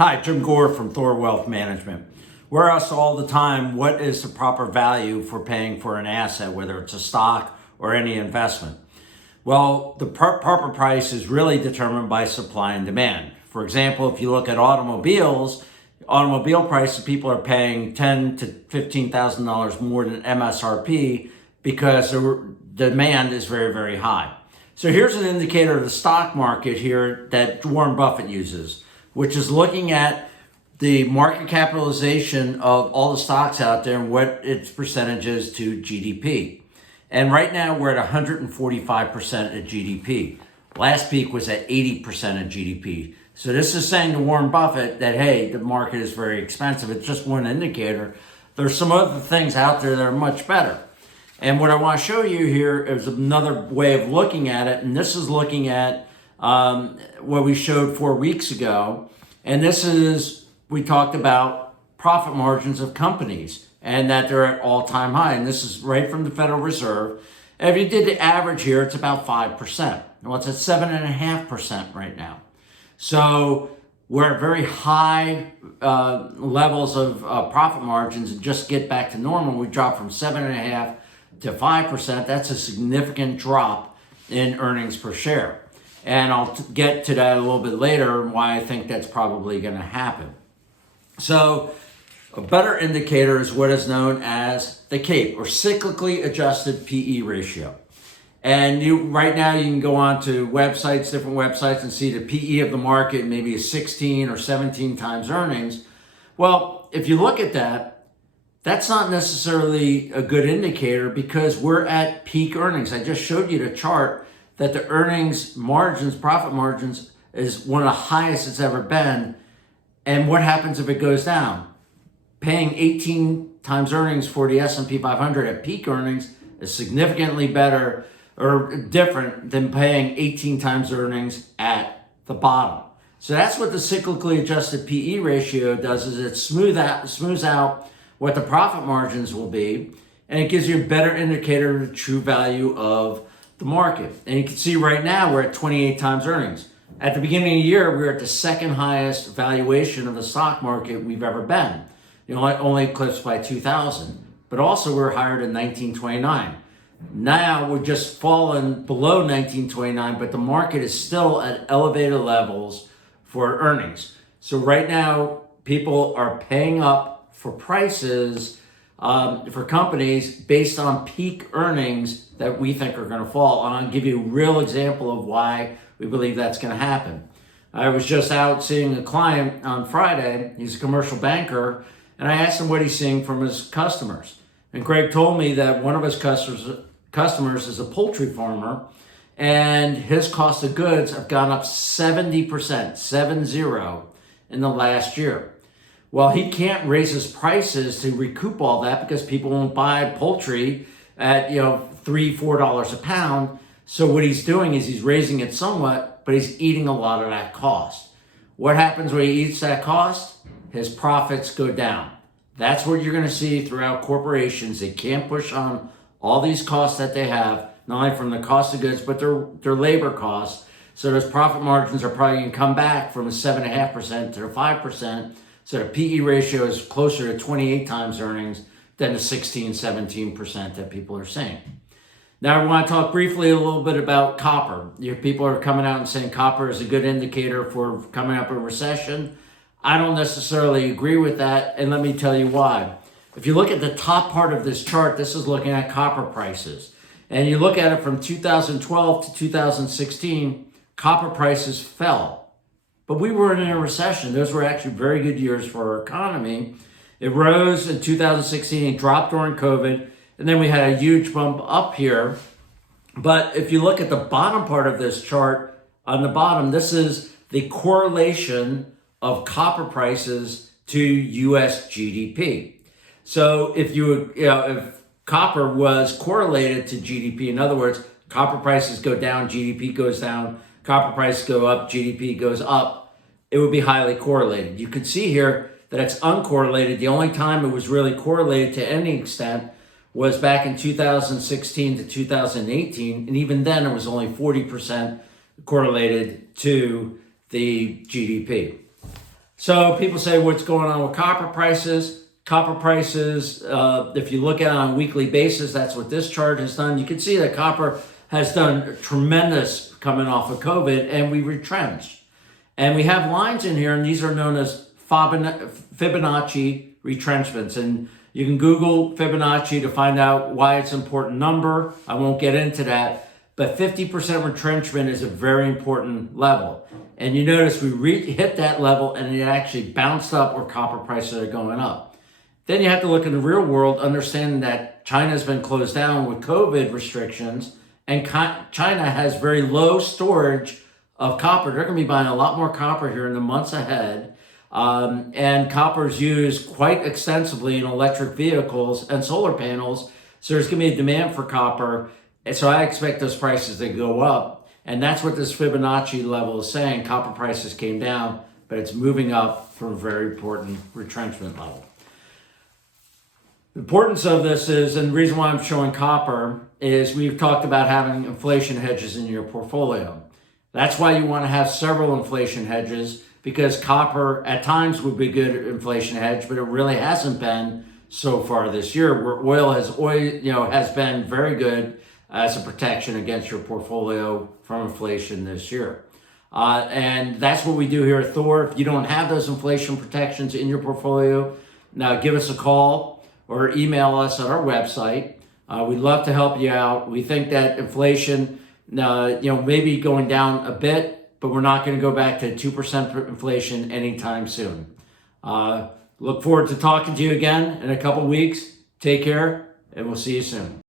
Hi, Jim Gore from THOR Wealth Management. We're asked all the time, what is the proper value for paying for an asset, whether it's a stock or any investment? Well, the proper price is really determined by supply and demand. For example, if you look at automobiles, automobile prices, people are paying $10,000 to $15,000 more than MSRP because the demand is very, very high. So here's an indicator of the stock market here that Warren Buffett uses, which is looking at the market capitalization of all the stocks out there and what its percentage is to GDP. And right now we're at 145% of GDP. Last peak was at 80% of GDP. So this is saying to Warren Buffett that, hey, the market is very expensive. It's just one indicator. There's some other things out there that are much better. And what I want to show you here is another way of looking at it. And this is looking at what we showed 4 weeks ago. And this is, we talked about profit margins of companies and that they're at all-time high. And this is right from the Federal Reserve. And if you did the average here, it's about 5%. Well, it's at 7.5% right now. So we're at very high levels of profit margins, and just get back to normal. We dropped from 7.5% to 5%. That's a significant drop in earnings per share. And I'll get to that a little bit later and why I think that's probably going to happen. So a better indicator is what is known as the CAPE, or cyclically adjusted PE ratio. And right now you can go on to websites, different websites, and see the PE of the market maybe is 16 or 17 times earnings. Well, if you look at that, that's not necessarily a good indicator because we're at peak earnings. I just showed you the chart that the earnings margins, profit margins, is one of the highest it's ever been. And what happens if it goes down? Paying 18 times earnings for the S&P 500 at peak earnings is significantly better or different than paying 18 times earnings at the bottom. So that's what the cyclically adjusted PE ratio does, is it smooths out what the profit margins will be, and it gives you a better indicator of the true value of the market. And you can see right now we're at 28 times earnings. At the beginning of the year, we were at the second highest valuation of the stock market we've ever been. Only eclipsed by 2000, but also we're higher than 1929. Now we're just fallen below 1929, but the market is still at elevated levels for earnings. So right now, people are paying up for prices for companies based on peak earnings that we think are going to fall. And I'll give you a real example of why we believe that's going to happen. I was just out seeing a client on Friday. He's a commercial banker, and I asked him what he's seeing from his customers. And Greg told me that one of his customers is a poultry farmer, and his cost of goods have gone up 70%, 70, in the last year. Well, he can't raise his prices to recoup all that because people won't buy poultry at $3, $4 a pound. So what he's doing is he's raising it somewhat, but he's eating a lot of that cost. What happens when he eats that cost? His profits go down. That's what you're going to see throughout corporations. They can't push on all these costs that they have, not only from the cost of goods, but their labor costs. So those profit margins are probably going to come back from a 7.5% to 5%. So the PE ratio is closer to 28 times earnings than the 16, 17% that people are saying. Now I want to talk briefly a little bit about copper. People are coming out and saying copper is a good indicator for coming up a recession. I don't necessarily agree with that, and let me tell you why. If you look at the top part of this chart, this is looking at copper prices. And you look at it from 2012 to 2016, copper prices fell. But we were in a recession. Those were actually very good years for our economy. It rose in 2016, it dropped during COVID, and then we had a huge bump up here. But if you look at the bottom part of this chart, on the bottom, this is the correlation of copper prices to US GDP. So if copper was correlated to GDP, in other words, copper prices go down, GDP goes down, copper prices go up, GDP goes up, it would be highly correlated. You can see here that it's uncorrelated. The only time it was really correlated to any extent was back in 2016 to 2018, and even then it was only 40% correlated to the GDP. So people say, what's going on with copper prices? Copper prices, if you look at it on a weekly basis, that's what this chart has done. You can see that copper has done tremendous coming off of COVID, and we retrenched. And we have lines in here, and these are known as Fibonacci retrenchments. And you can Google Fibonacci to find out why it's an important number. I won't get into that. But 50% retrenchment is a very important level. And you notice we hit that level, and it actually bounced up where copper prices are going up. Then you have to look in the real world, understanding that China has been closed down with COVID restrictions, and China has very low storage of copper. They're going to be buying a lot more copper here in the months ahead. And copper is used quite extensively in electric vehicles and solar panels. So there's going to be a demand for copper. And so I expect those prices to go up. And that's what this Fibonacci level is saying. Copper prices came down, but it's moving up from a very important retrenchment level. The importance of this is, and the reason why I'm showing copper is we've talked about having inflation hedges in your portfolio. That's why you want to have several inflation hedges, because copper at times would be a good inflation hedge, but it really hasn't been so far this year, where oil has been very good as a protection against your portfolio from inflation this year. And that's what we do here at THOR. If you don't have those inflation protections in your portfolio, now give us a call or email us at our website. We'd love to help you out. We think that inflation, maybe going down a bit, but we're not going to go back to 2% inflation anytime soon. Look forward to talking to you again in a couple weeks. Take care, and we'll see you soon.